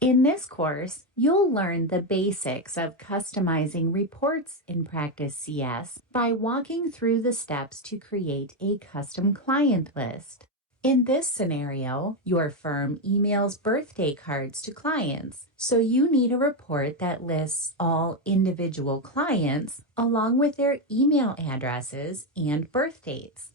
In this course, you'll learn the basics of customizing reports in Practice CS by walking through the steps to create a custom client list. In this scenario, your firm emails birthday cards to clients, so you need a report that lists all individual clients along with their email addresses and birth dates.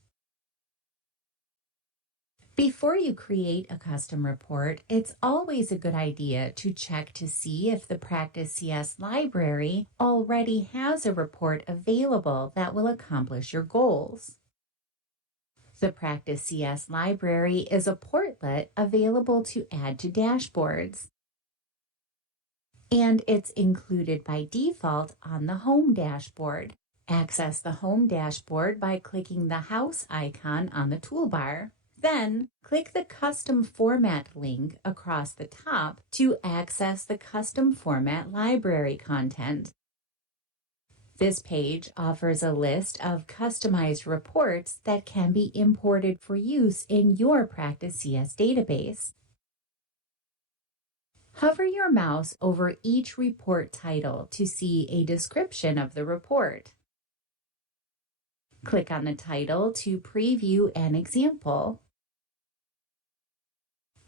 Before you create a custom report, it's always a good idea to check to see if the Practice CS library already has a report available that will accomplish your goals. The Practice CS library is a portlet available to add to dashboards, and it's included by default on the Home dashboard. Access the Home dashboard by clicking the house icon on the toolbar. Then, click the Custom Format link across the top to access the Custom Format library content. This page offers a list of customized reports that can be imported for use in your Practice CS database. Hover your mouse over each report title to see a description of the report. Click on the title to preview an example.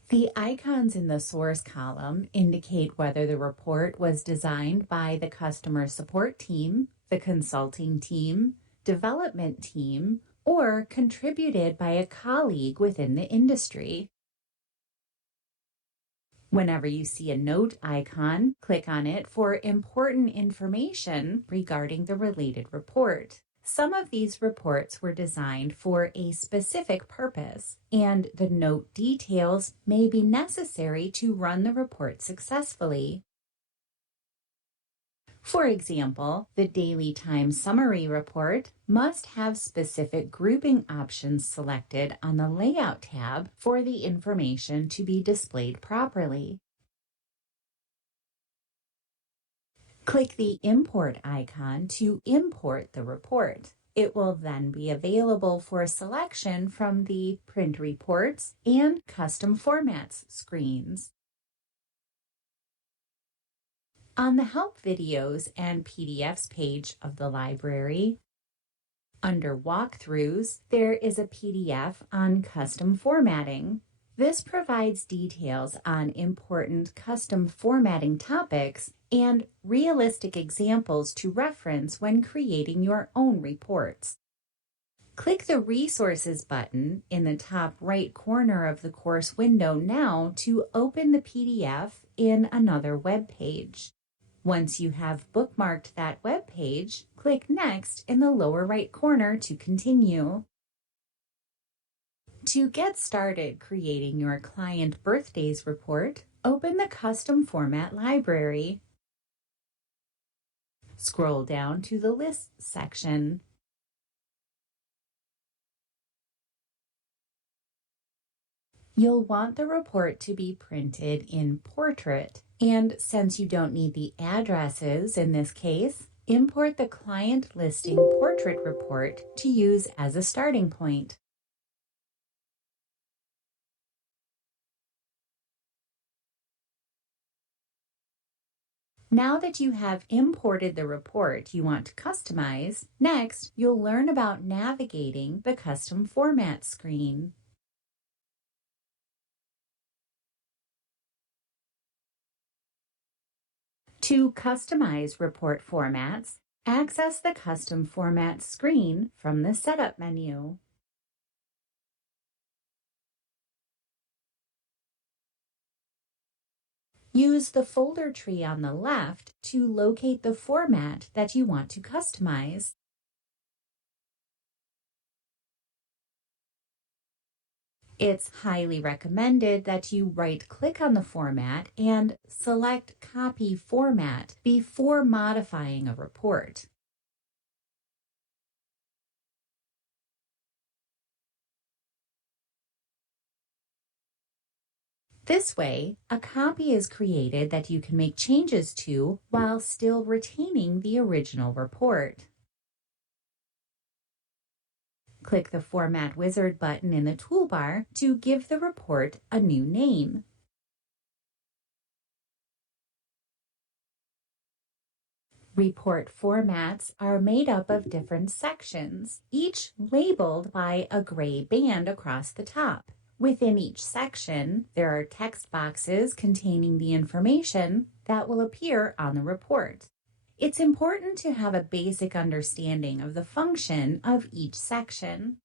The icons in the source column indicate whether the report was designed by the customer support team, the consulting team, development team, or contributed by a colleague within the industry. Whenever you see a note icon, click on it for important information regarding the related report. Some of these reports were designed for a specific purpose, and the note details may be necessary to run the report successfully. For example, the Daily Time Summary report must have specific grouping options selected on the Layout tab for the information to be displayed properly. Click the Import icon to import the report. It will then be available for selection from the Print Reports and Custom Formats screens. On the Help Videos and PDFs page of the library, under Walkthroughs, there is a PDF on custom formatting. This provides details on important custom formatting topics and realistic examples to reference when creating your own reports. Click the Resources button in the top right corner of the course window now to open the PDF in another web page. Once you have bookmarked that web page, click Next in the lower right corner to continue. To get started creating your client birthdays report, open the Custom Format library. Scroll down to the Lists section. You'll want the report to be printed in portrait, and since you don't need the addresses in this case, import the client listing portrait report to use as a starting point. Now that you have imported the report you want to customize, next you'll learn about navigating the Custom Format screen. To customize report formats, access the Custom Format screen from the Setup menu. Use the folder tree on the left to locate the format that you want to customize. It's highly recommended that you right-click on the format and select Copy Format before modifying a report. This way, a copy is created that you can make changes to while still retaining the original report. Click the Format Wizard button in the toolbar to give the report a new name. Report formats are made up of different sections, each labeled by a gray band across the top. Within each section, there are text boxes containing the information that will appear on the report. It's important to have a basic understanding of the function of each section.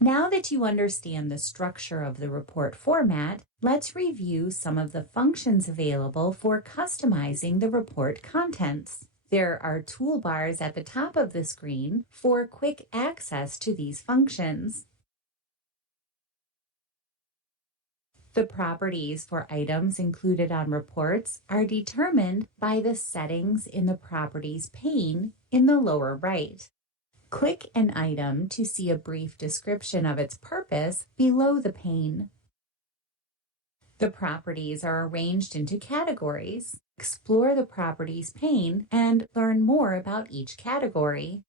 Now that you understand the structure of the report format, let's review some of the functions available for customizing the report contents. There are toolbars at the top of the screen for quick access to these functions. The properties for items included on reports are determined by the settings in the Properties pane in the lower right. Click an item to see a brief description of its purpose below the pane. The properties are arranged into categories. Explore the Properties pane and learn more about each category.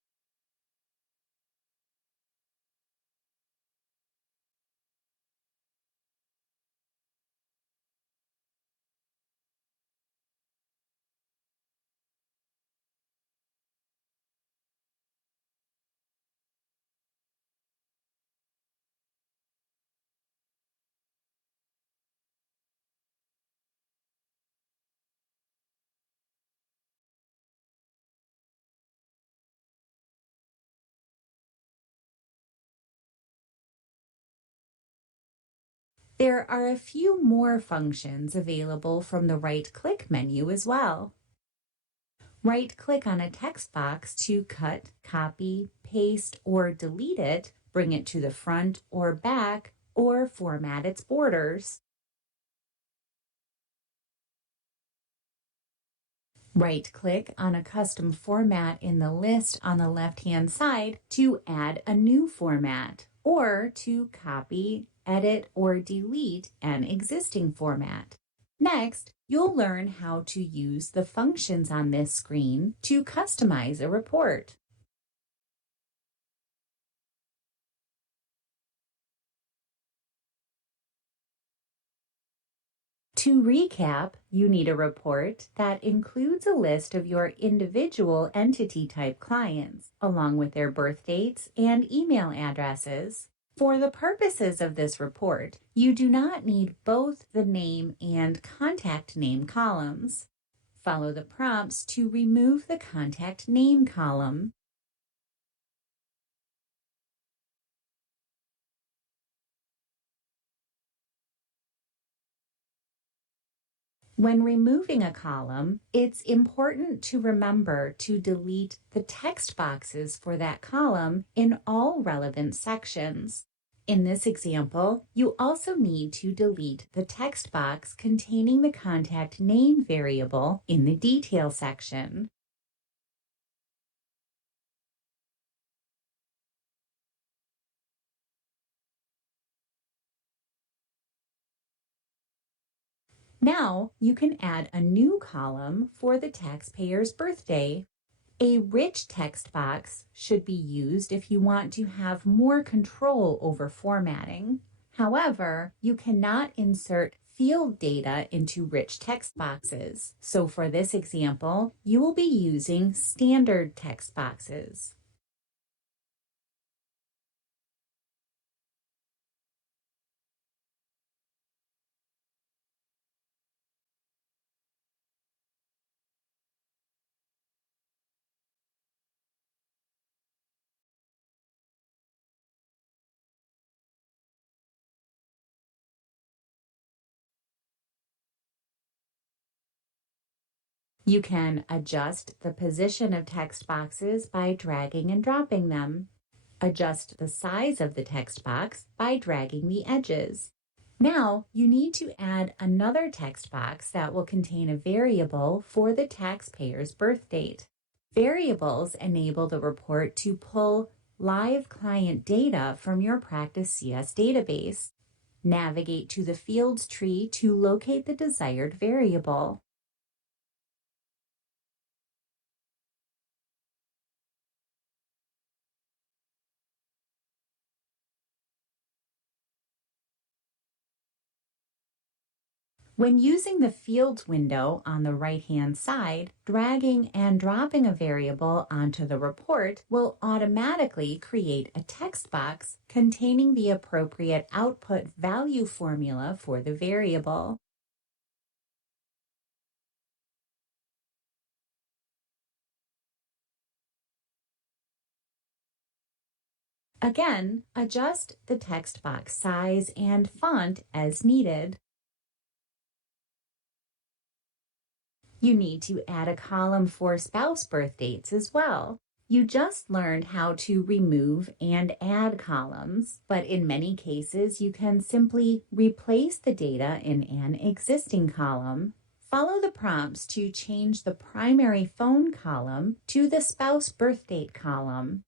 There are a few more functions available from the right-click menu as well. Right-click on a text box to cut, copy, paste, or delete it, bring it to the front or back, or format its borders. Right-click on a custom format in the list on the left-hand side to add a new format, or to copy, edit, or delete an existing format. Next, you'll learn how to use the functions on this screen to customize a report. To recap, you need a report that includes a list of your individual entity type clients, along with their birth dates and email addresses. For the purposes of this report, you do not need both the name and contact name columns. Follow the prompts to remove the contact name column. When removing a column, it's important to remember to delete the text boxes for that column in all relevant sections. In this example, you also need to delete the text box containing the contact name variable in the detail section. Now you can add a new column for the taxpayer's birthday. A rich text box should be used if you want to have more control over formatting. However, you cannot insert field data into rich text boxes. So for this example, you will be using standard text boxes. You can adjust the position of text boxes by dragging and dropping them. Adjust the size of the text box by dragging the edges. Now, you need to add another text box that will contain a variable for the taxpayer's birth date. Variables enable the report to pull live client data from your Practice CS database. Navigate to the fields tree to locate the desired variable. When using the Fields window on the right-hand side, dragging and dropping a variable onto the report will automatically create a text box containing the appropriate output value formula for the variable. Again, adjust the text box size and font as needed. You need to add a column for spouse birth dates as well. You just learned how to remove and add columns, but in many cases you can simply replace the data in an existing column. Follow the prompts to change the primary phone column to the spouse birth date column.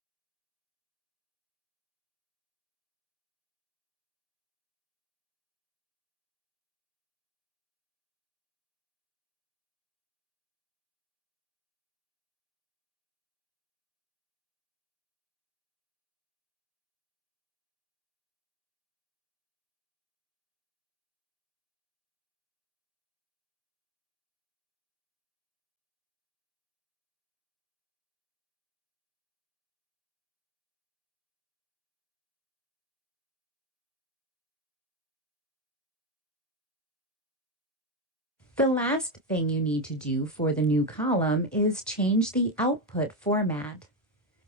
The last thing you need to do for the new column is change the output format.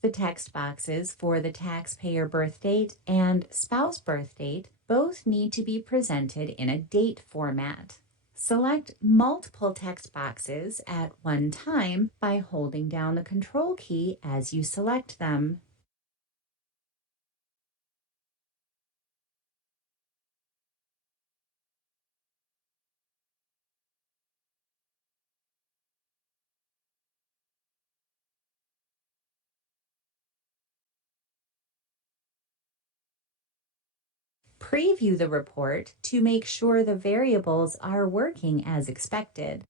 The text boxes for the taxpayer birth date and spouse birth date both need to be presented in a date format. Select multiple text boxes at one time by holding down the Control key as you select them. Preview the report to make sure the variables are working as expected.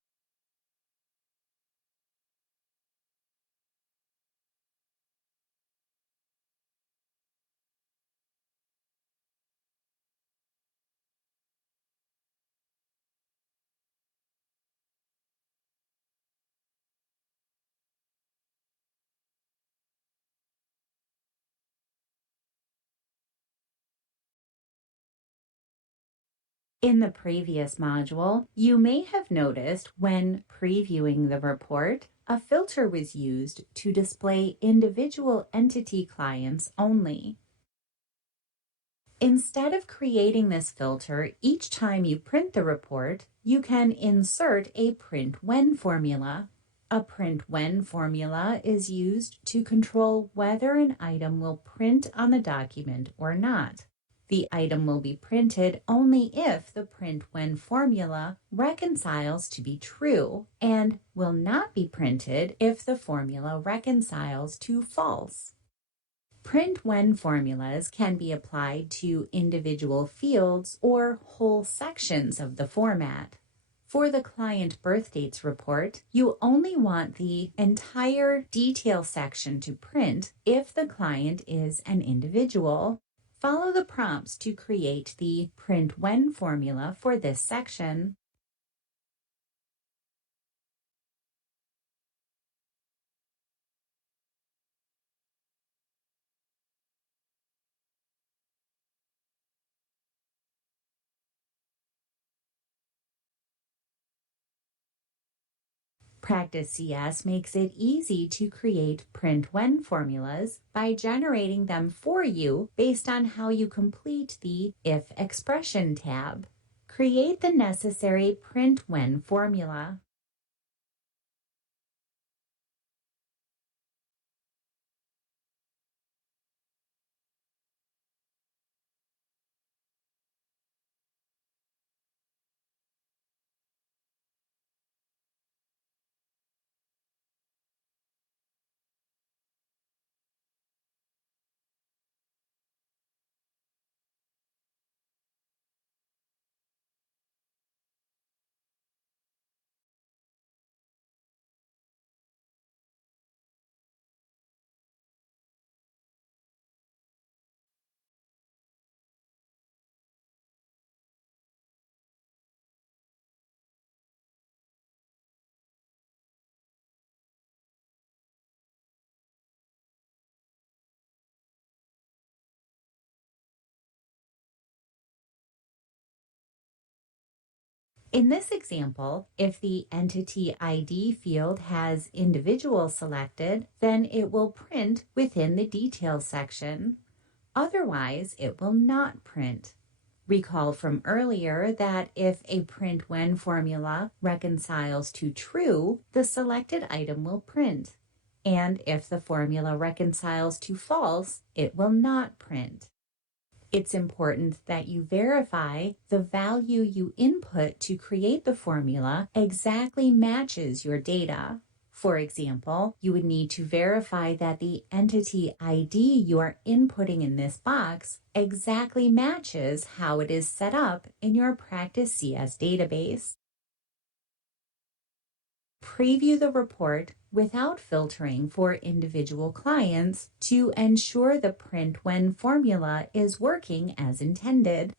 In the previous module, you may have noticed when previewing the report, a filter was used to display individual entity clients only. Instead of creating this filter each time you print the report, you can insert a print when formula. A print when formula is used to control whether an item will print on the document or not. The item will be printed only if the print when formula reconciles to be true and will not be printed if the formula reconciles to false. Print when formulas can be applied to individual fields or whole sections of the format. For the client birth dates report, you only want the entire detail section to print if the client is an individual. Follow the prompts to create the print when formula for this section. Practice CS makes it easy to create print when formulas by generating them for you based on how you complete the If Expression tab. Create the necessary print when formula. In this example, if the Entity ID field has individual selected, then it will print within the Details section. Otherwise, it will not print. Recall from earlier that if a print when formula reconciles to true, the selected item will print. And if the formula reconciles to false, it will not print. It's important that you verify the value you input to create the formula exactly matches your data. For example, you would need to verify that the entity ID you are inputting in this box exactly matches how it is set up in your Practice CS database. Preview the report without filtering for individual clients to ensure the print when formula is working as intended.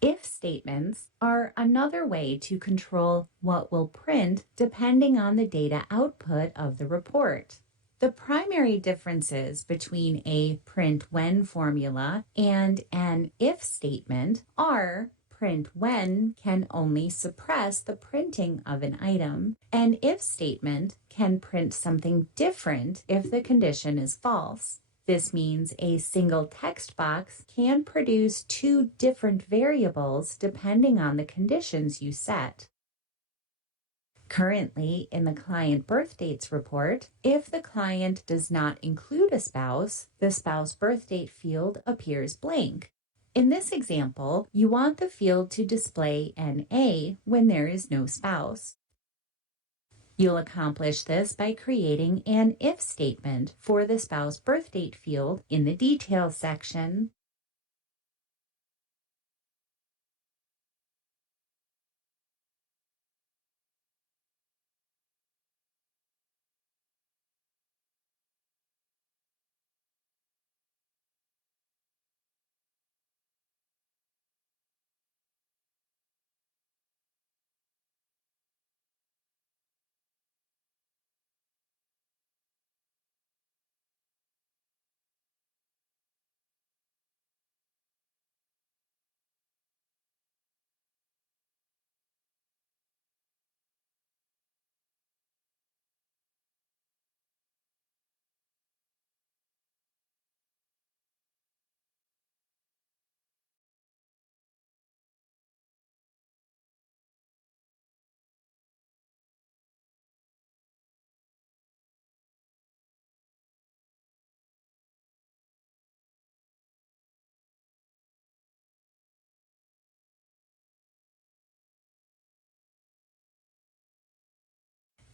If statements are another way to control what will print depending on the data output of the report. The primary differences between a print when formula and an if statement are print when can only suppress the printing of an item. An if statement can print something different if the condition is false. This means a single text box can produce two different variables depending on the conditions you set. Currently, in the client birth dates report, if the client does not include a spouse, the spouse birth date field appears blank. In this example, you want the field to display NA when there is no spouse. You'll accomplish this by creating an if statement for the spouse birth date field in the Details section.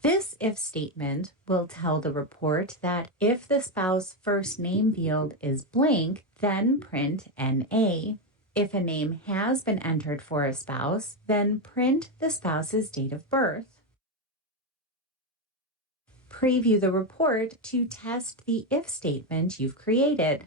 This if statement will tell the report that if the spouse first name field is blank, then print NA. If a name has been entered for a spouse, then print the spouse's date of birth. Preview the report to test the if statement you've created.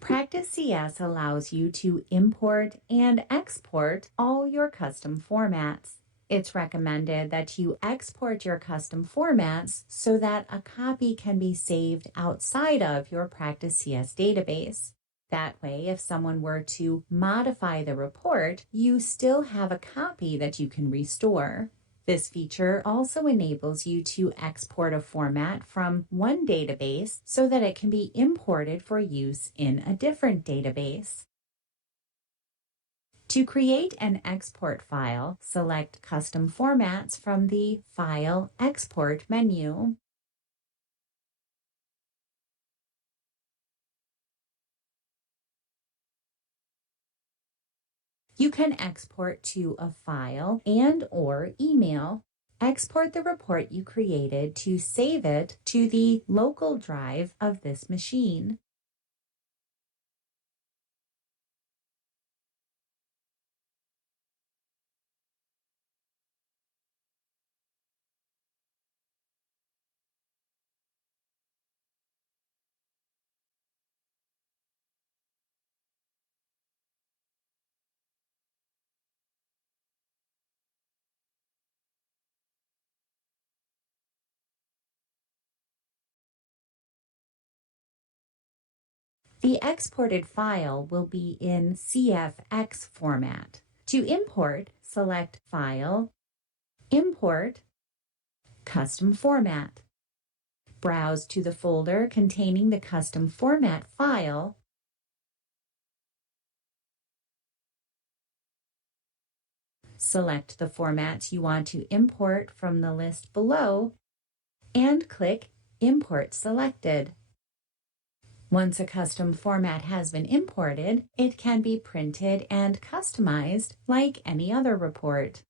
Practice CS allows you to import and export all your custom formats. It's recommended that you export your custom formats so that a copy can be saved outside of your Practice CS database. That way, if someone were to modify the report, you still have a copy that you can restore. This feature also enables you to export a format from one database so that it can be imported for use in a different database. To create an export file, select Custom Formats from the File Export menu. You can export to a file and/or email. Export the report you created to save it to the local drive of this machine. The exported file will be in CFX format. To import, select File, Import, Custom Format. Browse to the folder containing the custom format file. Select the formats you want to import from the list below and click Import Selected. Once a custom format has been imported, it can be printed and customized like any other report.